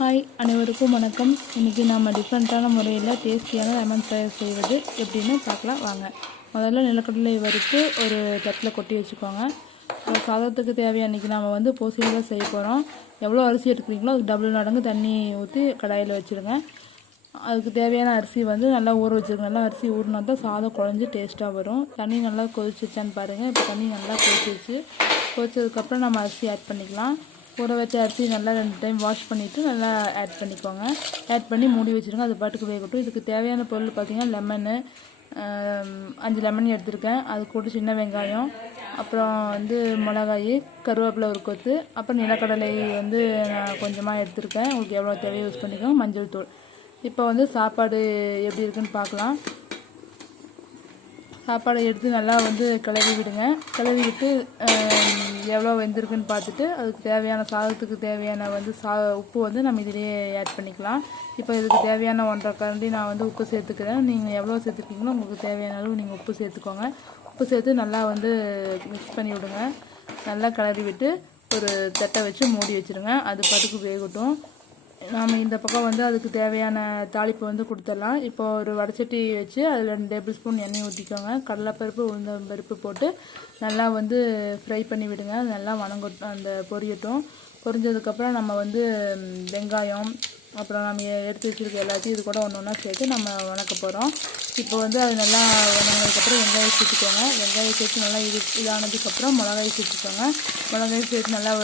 Hi அனைவருக்கும் வணக்கம். இன்றைக்கி நம்ம டிஃப்ரெண்ட்டான முறையில் டேஸ்டியான லெமன் சாதம் செய்வது எப்படின்னு பார்க்கலாம் வாங்க. முதல்ல நிலக்கடலை வறுத்து ஒரு தட்டில் கொட்டி வச்சுக்கோங்க. சாதத்துக்கு தேவையான இன்றைக்கி நம்ம வந்து போசியில் செய்ய போகிறோம் எவ்வளோ அரிசி எடுக்கிறீங்களோ அதுக்கு டபுள் மடங்கு தண்ணி ஊற்றி கடாயில் வச்சுருங்க. அதுக்கு தேவையான அரிசி வந்து நல்லா ஊற வச்சுருங்க. நல்லா அரிசி ஊறினா தான் சாதம் குழஞ்சி டேஸ்ட்டாக வரும். தண்ணி நல்லா கொதிச்சிச்சான்னு பாருங்கள் இப்போ தண்ணி நல்லா கொதிச்சிச்சு கொதிச்சதுக்கப்புறம் நம்ம அரிசி ஆட் பண்ணிக்கலாம். ஊற வச்ச அரிசி நல்லா ரெண்டு டைம் வாஷ் பண்ணிவிட்டு நல்லா ஆட் பண்ணிக்கோங்க. ஆட் பண்ணி மூடி வச்சுருங்க. அது பாட்டுக்கு வேகட்டும். இதுக்கு தேவையான பொருள் பார்த்திங்கன்னா லெமனு அஞ்சு லெமன் எடுத்திருக்கேன். அது கூட சின்ன வெங்காயம் அப்புறம் வந்து மிளகாய் கருவேப்பிலை ஒரு கொத்து அப்புறம் நிலக்கடலை வந்து நான் கொஞ்சமாக எடுத்திருக்கேன். உங்களுக்கு எவ்வளோ தேவையோ யூஸ் பண்ணிக்கோங்க. மஞ்சள் தூள். இப்போ வந்து சாப்பாடு எப்படி இருக்குன்னு பார்க்கலாம். சாப்பாடை எடுத்து நல்லா வந்து கிளறி விடுங்க. கிளறி விட்டு எவ்வளோ வெந்திருக்குன்னு பார்த்துட்டு அதுக்கு தேவையான சாதத்துக்கு தேவையான வந்து சா உப்பு வந்து நம்ம இதிலேயே ஆட் பண்ணிக்கலாம். இப்போ இதுக்கு தேவையான ஒன்றரை கரண்டி நான் வந்து உப்பு சேர்த்துக்கிறேன். நீங்கள் எவ்வளோ சேர்த்துருக்கீங்களோ உங்களுக்கு தேவையான அளவு நீங்கள் உப்பு சேர்த்துக்கோங்க. உப்பு சேர்த்து நல்லா வந்து மிக்ஸ் பண்ணி விடுங்க. நல்லா கிளறி விட்டு ஒரு தட்டை வச்சு மூடி வச்சுருங்க. அது பட்டுக்கு வேகட்டும். நாம் இந்த பக்கம் வந்து அதுக்கு தேவையான தாளிப்பு வந்து கொடுத்துடலாம். இப்போ ஒரு வடச்சட்டி வச்சு அதில் ரெண்டு டேபிள் ஸ்பூன் எண்ணெய் ஊற்றிக்கோங்க கடலைப்பருப்பு உளுந்தம் பருப்பு போட்டு நல்லா வந்து ஃப்ரை பண்ணி விடுங்க. நல்லா வணங்கட்டும் அந்த பொரியட்டும். பொரிஞ்சதுக்கப்புறம் நம்ம வந்து வெங்காயம் அப்புறம் நம்ம எடுத்து வச்சுருக்க எல்லாத்தையும் இது கூட ஒன்று ஒன்றா சேர்த்து நம்ம வணக்க போகிறோம் இப்போ வந்து அது நல்லா வணங்கினதுக்கப்புறம் வெங்காயம் சேர்த்துக்கோங்க. வெங்காயம் சேர்த்து நல்லா இது இதானதுக்கப்புறம் மிளகாய் சேர்த்துக்கோங்க. மிளகாய் சேர்த்து நல்லா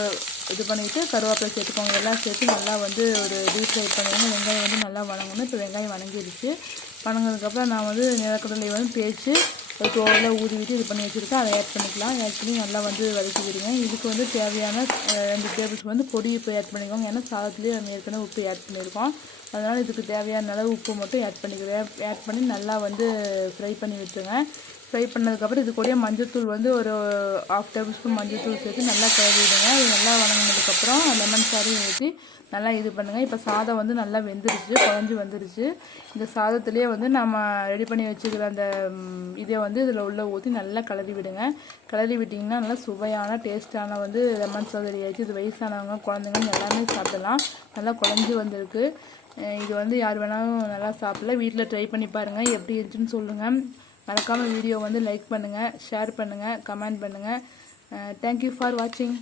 இது பண்ணிவிட்டு கருவேப்பிலை சேர்த்துக்கோங்க. எல்லாம் சேர்த்து நல்லா வந்து ஒரு டீப் ஃப்ரை பண்ணிடுங்க வெங்காயம் வந்து நல்லா வணங்கணும். இப்போ வெங்காயம் வணங்கிடுச்சு. வணங்கினதுக்கப்புறம் நான் வந்து நிலக்கடலை வந்து தேய்ச்சி ஒரு தோலில் ஊதிவிட்டு இது பண்ணி வச்சுருக்கேன். அதை ஆட் பண்ணிக்கலாம். ஆட் பண்ணி நல்லா வந்து வதக்கி விடுங்க இதுக்கு வந்து தேவையான ரெண்டு டேபிள் ஸ்பூன் வந்து பொடி இப்போ ஆட் பண்ணிக்கோங்க. ஏன்னா சாதத்துலேயே நம்ம ஏற்கனவே உப்பு ஆட் பண்ணியிருக்கோம். அதனால் இதுக்கு தேவையான அளவு உப்பு மட்டும் ஆட் பண்ணிக்கிறேன். ஆட் பண்ணி நல்லா வந்து ஃப்ரை பண்ணி விட்டுருங்க ஃப்ரை பண்ணதுக்கப்புறம் இது கூட மஞ்சள்தூள் வந்து ஒரு ஆஃப் டேபிள் ஸ்பூன் மஞ்சள்தூள் சேர்த்து நல்லா கிளறி விடுங்க இது நல்லா வணங்கினதுக்கப்புறம் லெமன் சாரையும் ஊற்றி நல்லா இது பண்ணுங்கள் இப்போ சாதம் வந்து நல்லா வெந்துருச்சு குழஞ்சி வந்துருச்சு. இந்த சாதத்துலேயே வந்து நம்ம ரெடி பண்ணி வச்சுக்கிற அந்த இதை வந்து இதில் உள்ளே ஊற்றி நல்லா கிளறி விடுங்க கிளறி விட்டிங்கன்னா நல்லா சுவையான டேஸ்ட்டான வந்து லெமன் சாதம் ரெடி ஆகிடுச்சு இது வயசானவங்க குழந்தைங்க எல்லாமே சாப்பிடலாம். நல்லா குழஞ்சி வந்திருக்கு. இது வந்து யார் வேணாலும் நல்லா சாப்பிடலாம். வீட்டில் ட்ரை பண்ணி பாருங்கள் எப்படி இருந்துச்சுன்னு சொல்லுங்கள் மறக்காமல் வீடியோ வந்து லைக் பண்ணுங்கள் ஷேர் பண்ணுங்கள் கமெண்ட் பண்ணுங்கள் தேங்க்யூ ஃபார் வாட்சிங்